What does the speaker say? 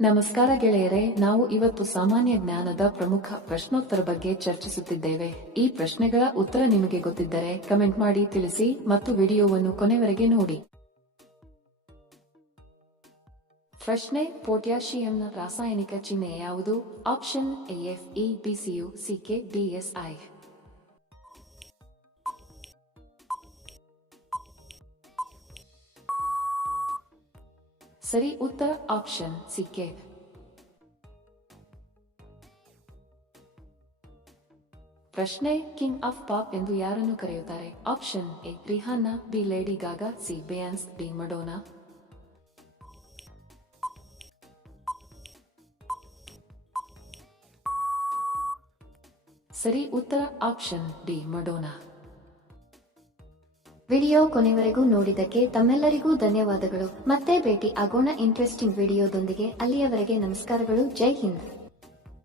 ನಮಸ್ಕಾರ ಗೆಳೆಯರೆ, ನಾವು ಇವತ್ತು ಸಾಮಾನ್ಯ ಜ್ಞಾನದ ಪ್ರಮುಖ ಪ್ರಶ್ನೋತ್ತರ ಬಗ್ಗೆ ಚರ್ಚಿಸುತ್ತಿದ್ದೇವೆ. ಈ ಪ್ರಶ್ನೆಗಳ ಉತ್ತರ ನಿಮಗೆ ಗೊತ್ತಿದ್ದರೆ ಕಮೆಂಟ್ ಮಾಡಿ ತಿಳಿಸಿ ಮತ್ತು ವಿಡಿಯೋವನ್ನು ಕೊನೆವರೆಗೆ ನೋಡಿ. ಪ್ರಶ್ನೆ: ಪೊಟ್ಯಾಷಿಯಂನ ರಾಸಾಯನಿಕ ಚಿಹ್ನೆ ಯಾವುದು? Option AFEBCUCKDSI. ಸರಿ ಉತ್ತರ ಆಪ್ಷನ್ CK. ಪ್ರಶ್ನೆ: ಕಿಂಗ್ ಆಫ್ ಪಾಪ್ ಎಂದು ಯಾರನ್ನು ಕರೆಯುತ್ತಾರೆ? Option A Rihanna, B Lady Gaga, C Beyonce, D Madonna. ಸರಿ ಉತ್ತರ ಆಪ್ಷನ್ D ಮಡೋನಾ. ವಿಡಿಯೋ ಕೊನೆವರೆಗೂ ನೋಡಿದ್ದಕ್ಕೆ ತಮ್ಮೆಲ್ಲರಿಗೂ ಧನ್ಯವಾದಗಳು. ಮತ್ತೆ ಭೇಟಿ ಆಗೋಣ ಇಂಟ್ರೆಸ್ಟಿಂಗ್ ವಿಡಿಯೋದೊಂದಿಗೆ. ಅಲ್ಲಿಯವರೆಗೆ ನಮಸ್ಕಾರಗಳು. ಜೈ ಹಿಂದ್.